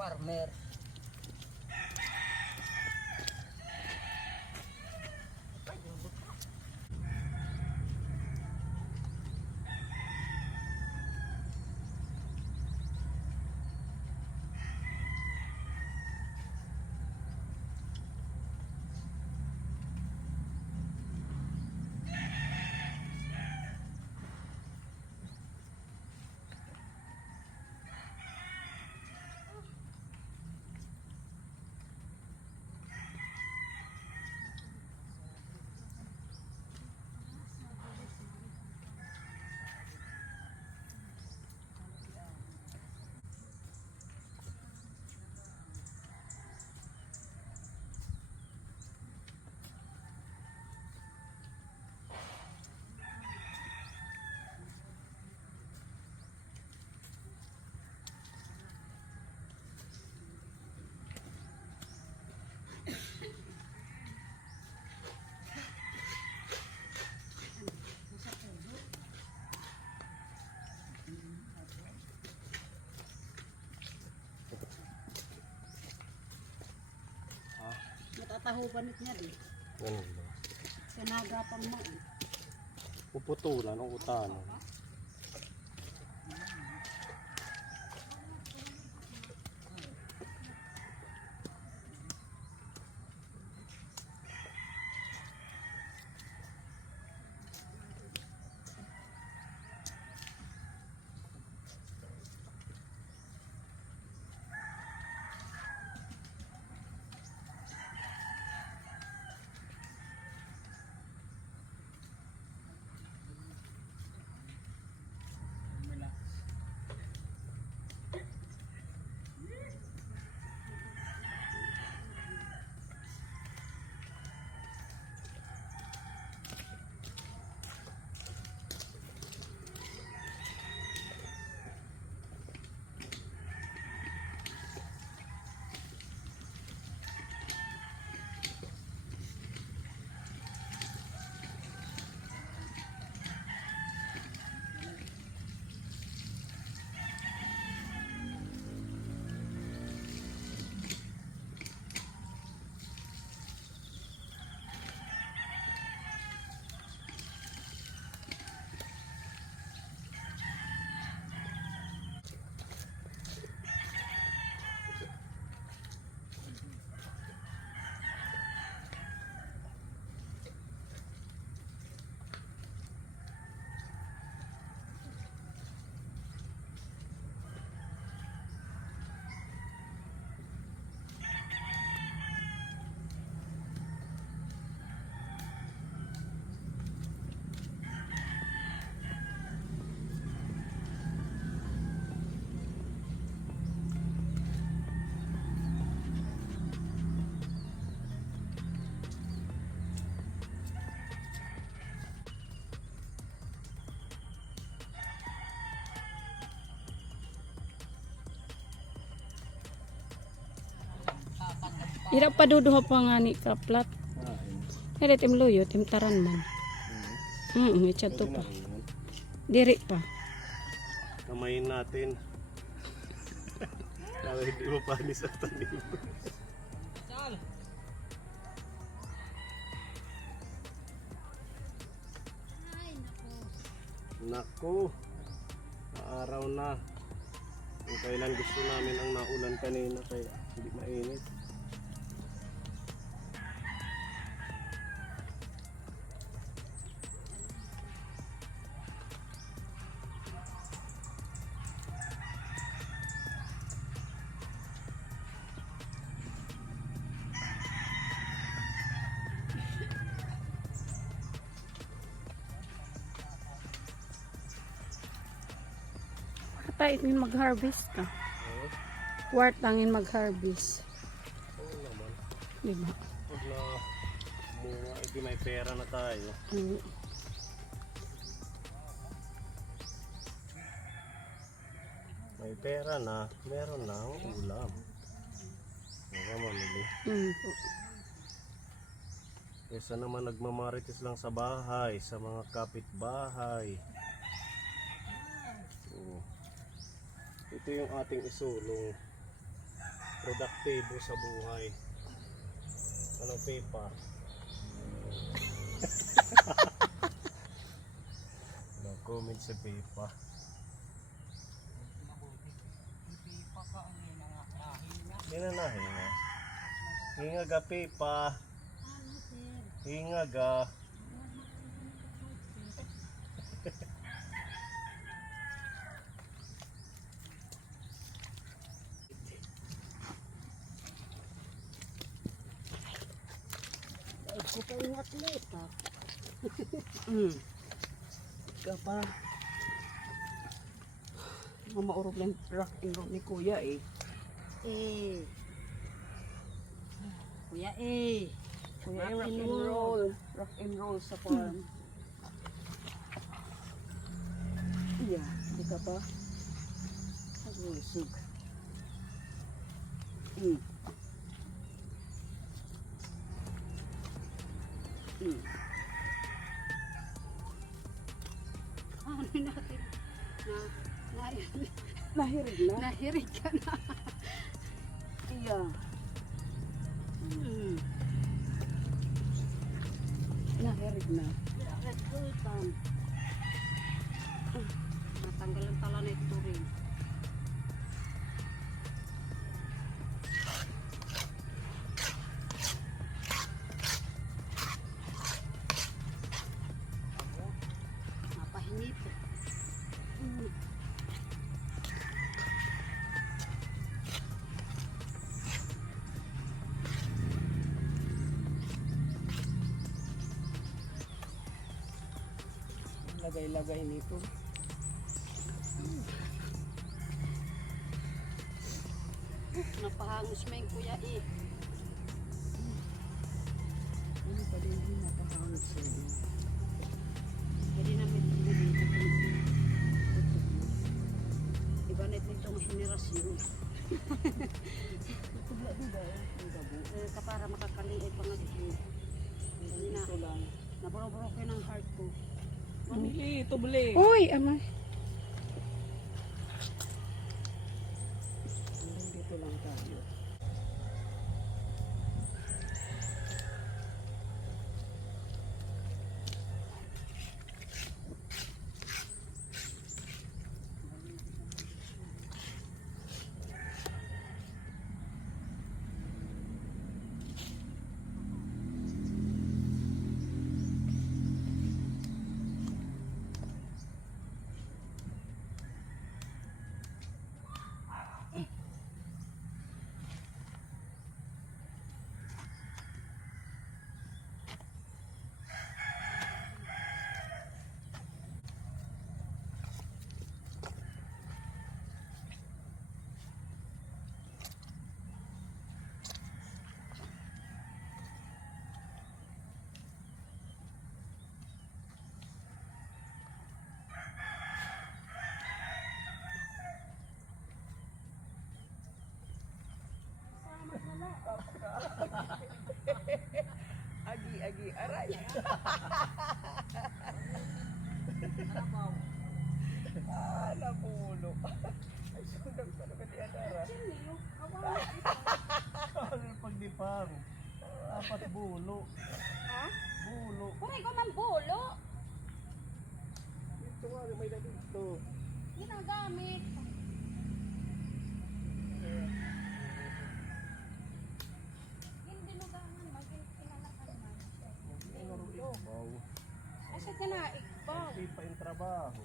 farmer. Matatahuban niya din. Ganun ba? Sa nagapang mo. Puputulan o utanan. Ira pa duduha pa nga ni kaplat. Ira tim luyo, tim taran man. Ichat to pa. Diri pa. Kamayin natin. Para hindi mo panis sa tanim. Nako. Araw na. Kung kailan gusto namin ang naulan kanina kaya hindi mainit. Tangin mag-harvest ka. Wart tangin mag-harvest. Oo naman. Diba? Pag na mga hindi may pera na tayo. May pera na, meron na ang ulam. Mga mamili. Po. Kesa naman nagmamarites lang sa bahay, sa mga kapitbahay. Oo. Ito yung ating isulong. produktibo sa buhay. Anong pepa? Nag-comment si pepa. Hindi na nahinga. Hinga ga pepa. Hinga ga. Ko pa yung atleta. Ika pa. Mamaurog lang rock and roll ni kuya eh. Kuya Kuya rock and roll. Rock and roll sa farm. Iya, ika pa. Naglusog. Ano natin? Nahirig na. Nahirig ka na. Iya. Nahirig na. Nagkultan. Natanggal ang tala na ito rin. Mapahinip. Lagay-lagay nito. Napahangos mo yung kuya Ano pa din yung napahangos sa'yo? Pwede namin bumili. Iba na itong henerasyon. Tubla din dahil. Ang gabo. Kapara makakaliit pang ito. Ito lang. Naburo-buro ko ng heart ko. Mamili, tubli. Uy, ama. Dito lang tayo. Agi, aray. Napulo. Ay, sundang ka naman yan, Ara. Ano pagdipang? Apat bulo. Ha? Bulo. Kuray ko man bulo. Ito nga, may na dito. Ginagamit. Hindi nugangan, mag-inalakan man. Wow. Asa ka na, ikbaw. Hindi pa yung trabaho.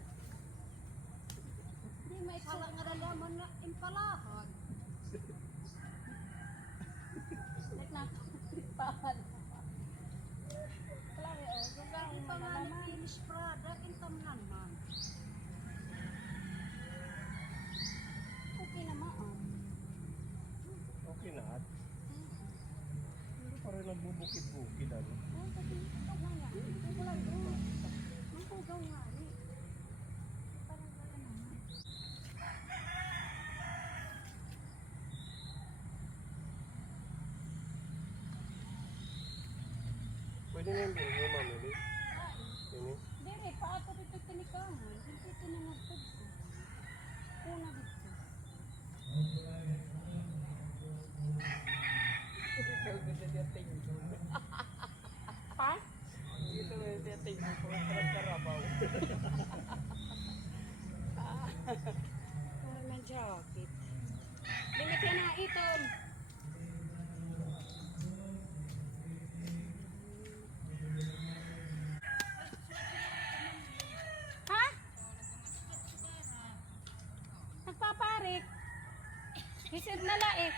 Hindi may salang nalalaman na impalahag. Nagnakamit Hindi pa nga finish product, intamnan man. Okay naman. Okay na at. Pero parang nagbubukid-bukid ano. Pwede na yung binyo, mamili. Ini. Dere, paato dito tinikaman. Dito tinangagtag ko. Una dito. Para na jacket. Limit yan na itom. Ha? Nagpaparik. Isip na laik.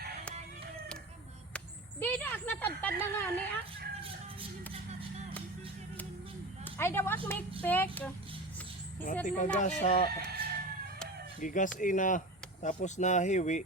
Di na ak natagtad na nga ni ak. Ay daw ak may pek. Isip Ati na kagas laik. sa gigas ina tapos nahiwi.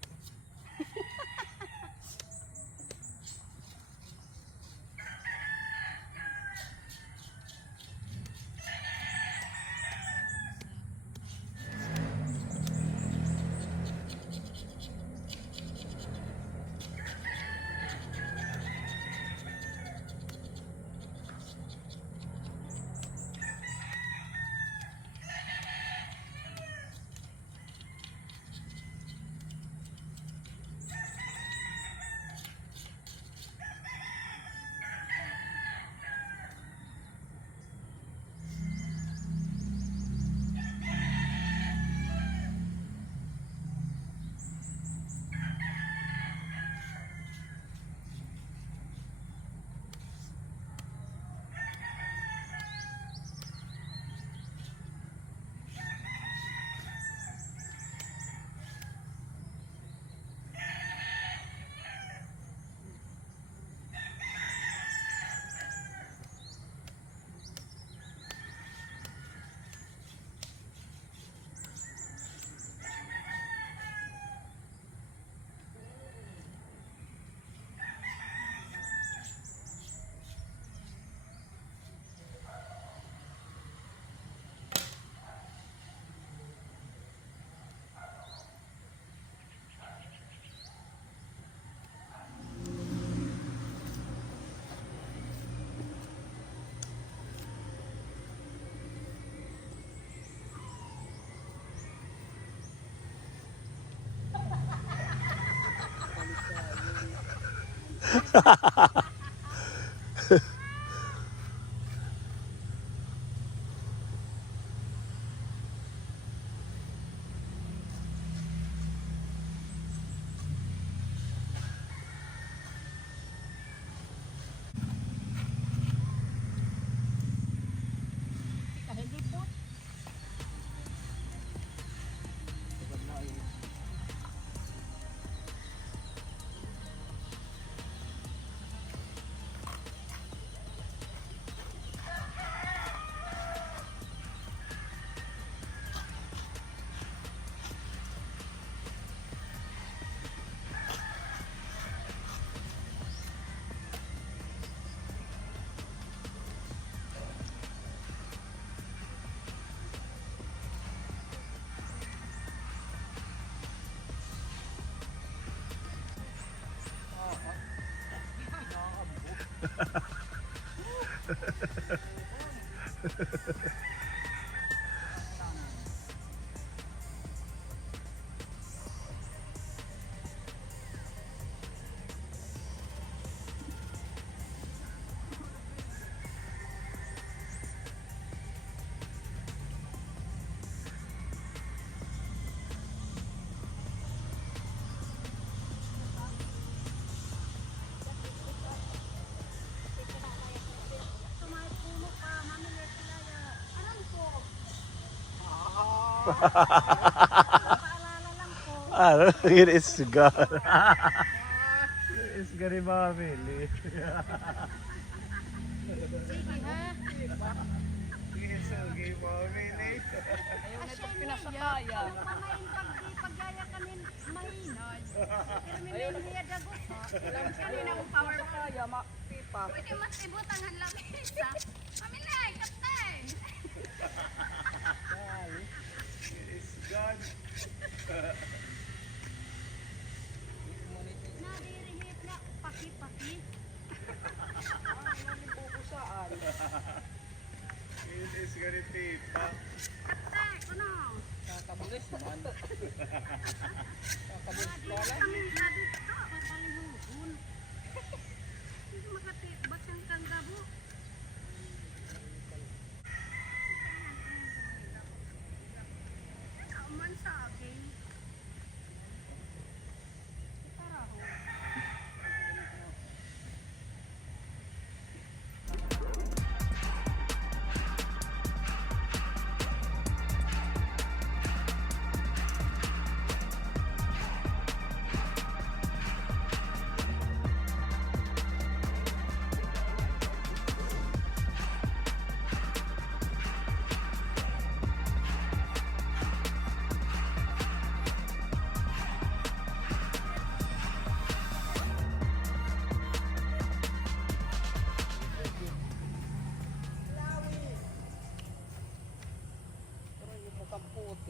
It is God. It is gani mamili. Pinasakaya. Pagaya kami mahinod. Pero may niya dagot. Kanina mo power Kaya mapipa. pwede matibot ang lamesa. Mamilay, kapten. It is God. Nadirihit na paki-paki. Pupusaan. It is gani tipa. Kapten, kuno. Kakabulis naman. Kakabulis Nadirihit lola. kami sabi ko, mapalihuhun. Hindi makatibot ang kanggabo.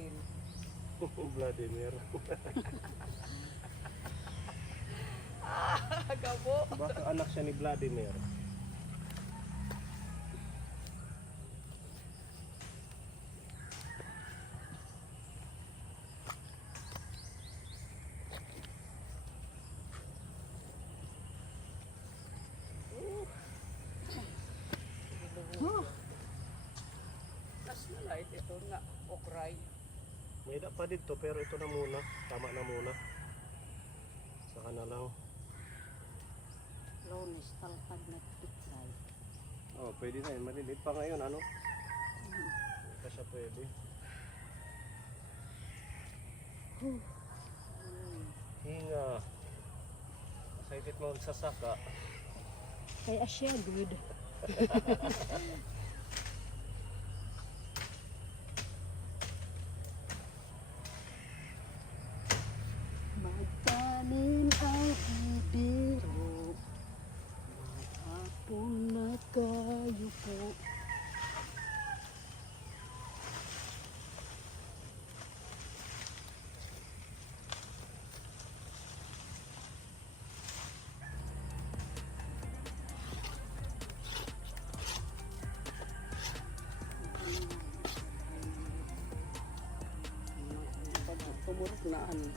Putin. Vladimir. Gabo. Baka anak siya ni Vladimir. Last na light ito nga. Okray. May da pa dito pero ito na muna. Tama na muna. Saka na lang. Lones, talpad na pitsay. Oh, pwede na yun. Maliliit pa ngayon, ano? Hindi siya pwede. Hinga. Excited mo sa saka. Kaya siya good. Magtanim ang ibiro, maghapon na kayo po. Tumurok na ano.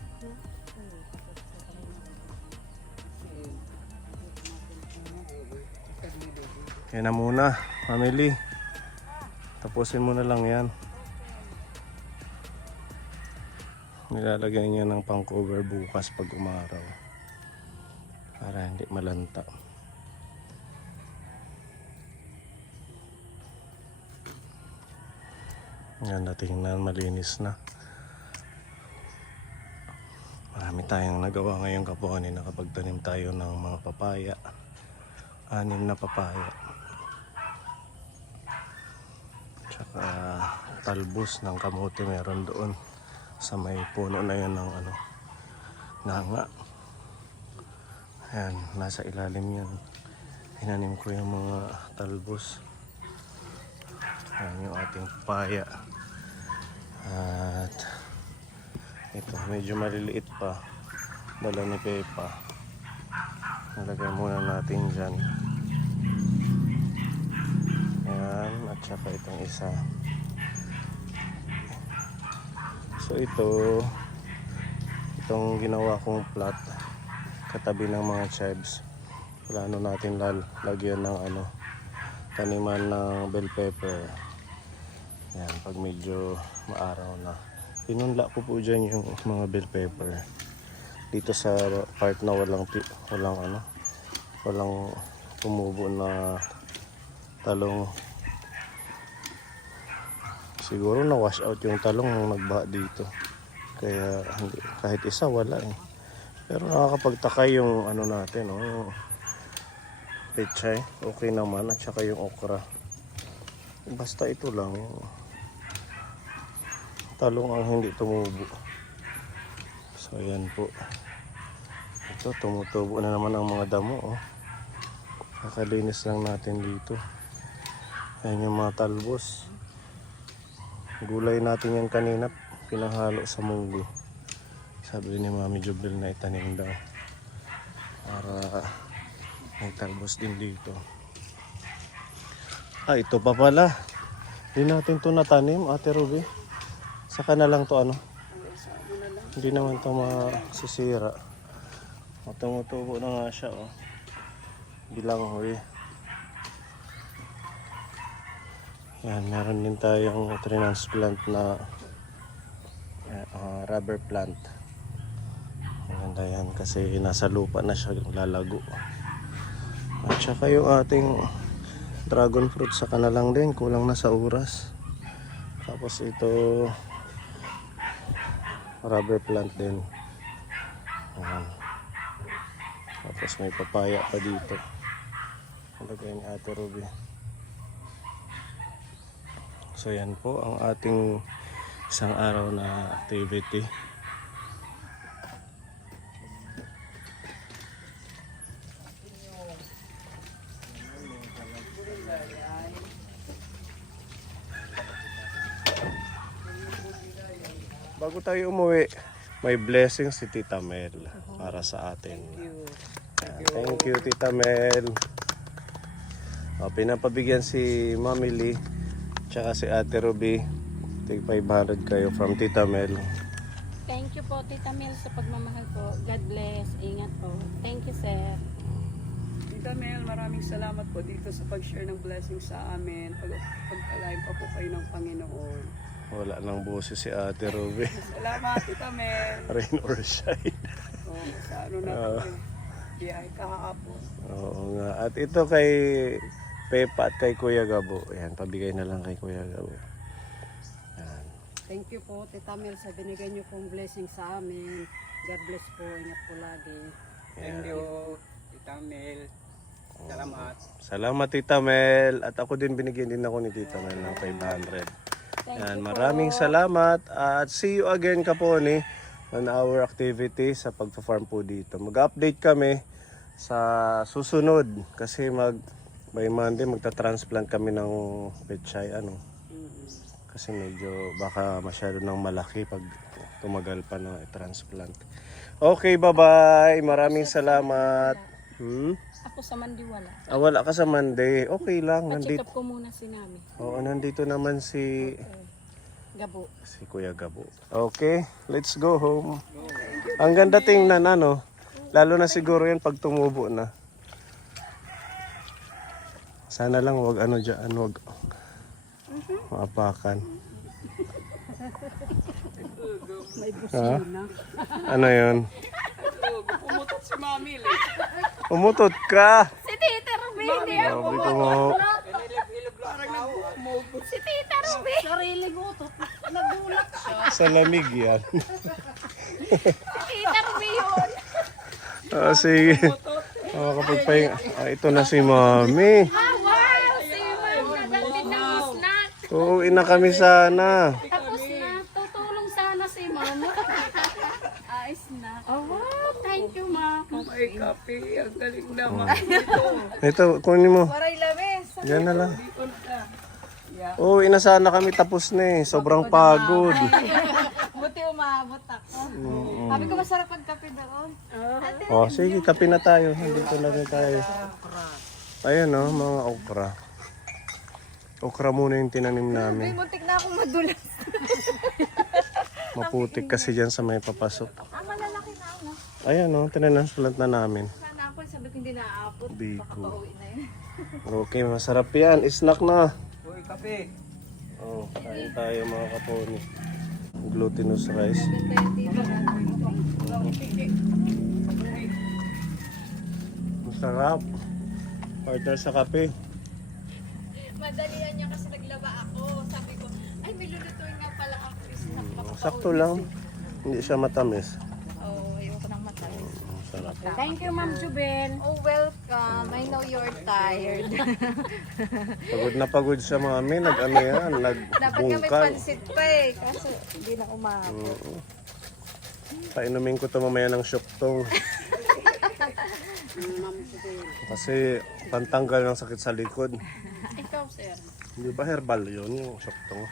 Kaya na muna, family. Tapusin mo na lang yan. Nilalagay niya ng pang-cover bukas pag umaraw. Para hindi malanta. Yan, natingnan, malinis na. Marami tayong nagawa ngayong kapuhanin na kapag tanim tayo ng mga papaya. 6 na papaya. Tsaka talbos ng kamote meron doon. Sa may puno na yun ng ano, nanga. Ayan, nasa ilalim yan. Tinanim ko yung mga talbos. Ayan yung ating papaya. At ito, medyo maliliit pa. Dala ni Pepa. Nalagay muna natin dyan. Ayan, at saka itong isa. So itong ginawa kong plot katabi ng mga chives. Plano natin lagyan ng ano, taniman ng bell pepper. Ayan, pag medyo maaraw na. Pinunla ko po dyan yung mga bell pepper. Dito sa part na walang tumubo na talong. Siguro na wash out yung talong nung nagbaha dito. Kaya hindi, kahit isa wala eh. Pero nakakapagtaka yung ano natin, yung pechay. Okay naman, at saka yung okra. Basta ito lang, yung talong ang hindi tumubo. So ayan po. Ito, tumutubo na naman ang mga damo. Oh. Kakalinis lang natin dito. Ayan yung mga talbos. Gulay natin yan kanina, pinahalo sa munggo. Sabi ni Mami Jubel na itanim daw. Para may talbos din dito. Ah, ito pa pala. Hindi natin to natanim, Ate Ruby. Saka na lang to ano. Hindi naman to masisira. Tumutubo na nga siya, oh. Bilanghoy. Yan, meron din tayong transplant na rubber plant. Maganda yan kasi nasa lupa na siya lalago. At saka yung ating dragon fruit saka na lang din, kulang na sa oras. Tapos ito rubber plant din. Ayan. Tapos may papaya pa dito. Lagay ni Ate Ruby. So yan po ang ating isang araw na activity. bago tayo umuwi, may blessing si Tita Mel para sa atin. Thank you, Tita Mel. Pinapabigyan si Mami Lee tsaka si Ate Ruby. Take 500 kayo from Tita Mel. Thank you po, Tita Mel, sa pagmamahal po. God bless. Ingat po. Thank you, sir. Tita Mel, maraming salamat po dito sa pag-share ng blessing sa amin. Pagpalain pa po kayo ng Panginoon. Wala nang boses si Ate Ruby. Salamat, Tita Mel. Rain or shine. Sa ano na po eh. Biyahe kahapon. Oo nga. At ito kay Pepa at kay Kuya Gabo. Ayan, pabigay na lang kay Kuya Gabo. Thank you po, Tita Mel, sa binigay niyo pong blessing sa amin. God bless po. Ingat po lagi. Thank you, Tita Mel. Salamat. Salamat, Tita Mel. At ako din, binigyan din ako ni Tita Mel ng 500. Yan, maraming salamat. At see you again, Kaponi, on our activity sa pagpa-farm po dito. Mag-update kami sa susunod. Kasi by Monday, magta-transplant kami ng pechay. Kasi medyo baka masyado nang malaki pag tumagal pa na i-transplant. Okay, bye-bye. Maraming salamat. Ako sa Mandiwala. Wala ka sa Monday. Okay lang. Pa-check up ko muna si Nami. Oo, nandito naman si Gabo. Kuya Gabo. Okay, let's go home. Ang ganda tingnan, ano? Lalo na siguro yan pag tumubo na. Sana lang wag dyan, wag maapakan. May Ha? busina. Ano yun? Pumutot si Mami Lee. Umutot ka! Si Tita Ruby! Sabi ko mo. Si Tita Ruby! Sariling utot. Nagulat siya. Sa lamig yan. Tita Ruby yun! Sige. Makakapagpahinga. Ito na si Mami. Wow! Si Ma'am nagalpin ng snack. Uuwi na kami sana. Tapos na, tutulong sana si Mama. Snack. Oh, wow! Thank you, Ma. May kape. Ang galing naman. Ito, kunin mo. Waray lamis. Yan na lang. Uuwi na sana kami, tapos na eh. Sobrang pagod. Buti umabot ako. Sabi ko masarap ang kape doon. Sige, kape na tayo. Nandito na rin tayo. Ayan mga okra. Okra muna yung tinanim namin. Muntik na akong madulas. Maputik kasi dyan sa may papasok. Malalaki na ako. Ayan tinansplant na namin. Sana ako, sabi ko hindi naaabot. Biko. Pauwi na yun. Okay, masarap yan. Snack na. Uy, kape. Kain tayo mga kaponi. Glutinous rice. Masarap. Partner sa kape. Madalian niya kasi naglaba ako. Sabi ko, ay may lulutuin nga pala ako. Sakto lang. Hindi siya matamis. Ayoko nang matamis. Masarap. Thank you, Ma'am Jubel. Oh, welcome. I know you're tired. Pagod na pagod siya mami. Dapat nga may Nagbungkal. pansit pa eh. Kaso hindi na umabot. Painumin ko to mamaya ng syuktong. Kasi pantanggal ng sakit sa likod. Ikaw, sir. Hindi ba herbal yun yung syuktong?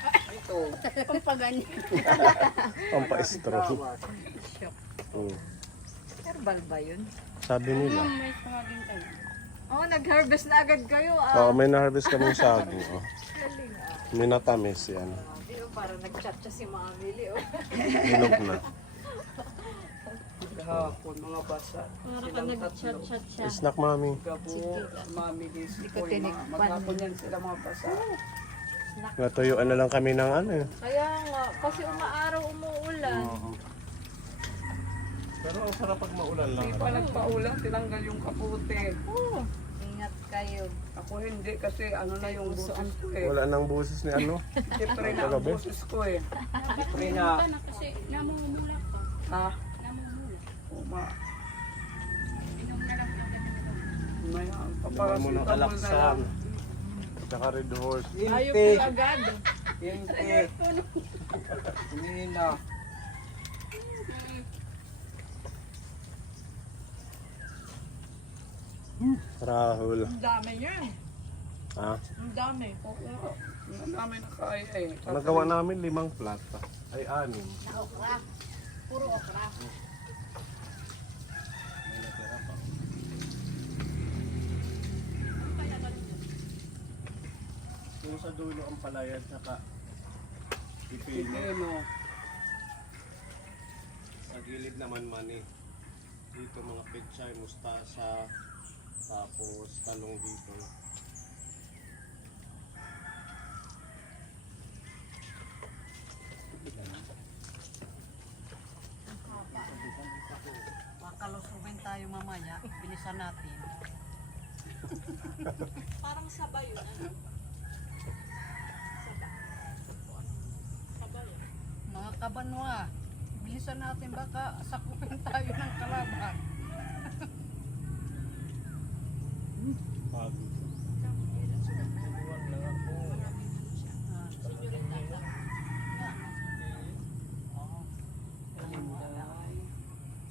Pampaganyan. Pampa-stroke. Herbal ba yun? Sabi nila. May pangaging kayo. Oh, nag-harvest na agad kayo. May na-harvest kaming saging. May natamis yan. Parang nag-chat siya si Mami Lee. Hinog na. Kahapon, mga basa. Silang tatlo. Chat. Snack mami. Gabo, Mami Lee, si ko Koy. tinikman. Maghapon yan sila mga basa. Natuyuan na lang kami ng Kaya nga, kasi umaaraw, umuulan. Pero ang sarap pag maulan lang. Hindi pa nagpaulan, tinanggal yung kaputi. Ingat kayo. Ako hindi kasi ano na yung boses ko eh. Wala nang buses ni Siyempre na ang boses ko eh. Siyempre na. Kasi namumula pa. Ha? Namumula. Uma. Inom na lang ng ganun. May Inuman mo ng paparacetamol na alaksan. lang. Tsaka red horse. Ayaw ko agad. Hindi. Hindi na. Rahul. Ang dami yan. Ha? Ang dami. Oo. Ang dami na kaya eh. Nagawa namin 5 plata. Ay, 6. Na okra. Puro okra. May natira pa. Yung sa dulo ang palayan, saka pipino. Pipino. Sa gilid naman mani. Dito mga pechay, mustasa, tapos talong dito. Makalusubin tayo mamaya, bilisan natin. Parang sabay yun. Ano? Sabay yun. Mga kabanwa, bilisan natin baka sakupin tayo ng kalaban. Pagod.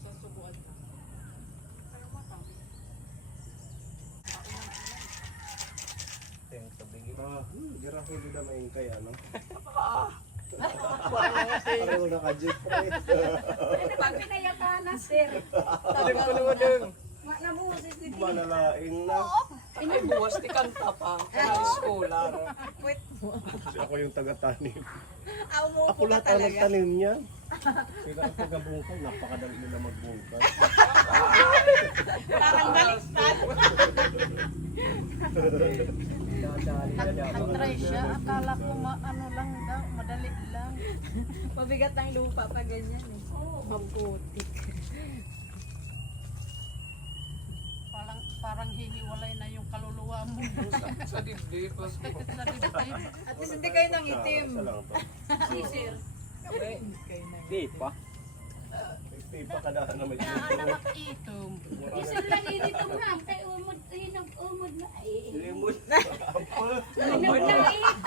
Sa subuan ka. Gira ko din na maingkay, ano? Pareho naka-Jeffrey. Pag pinayatahan na, sir. Alam ko naman din. Nabuhusis ni Manalaing na. Inubuwas ni kanta pa. Kaya scholar. Kasi ako yung taga-tanim. Umuupo Ako lahat ang nagtanim niya. Sila ang taga-bungkay. Napakadali nila magbungkay. Parang baliktad. Nag-try siya, akala ko ano lang daw, madali lang. Mabigat ang lupa pa ganyan eh. Maputik. Parang hihiwalay na yung kaluluwa mo. Sa dibdib. Sa dibdib. At least hindi kayo nang itim. Isa lang to. Sir. Di pa. Hindi pa kadaan na may Anak makitom. Isang lang inito ma'am. Kay umod, umod na. limot. Umod na ito.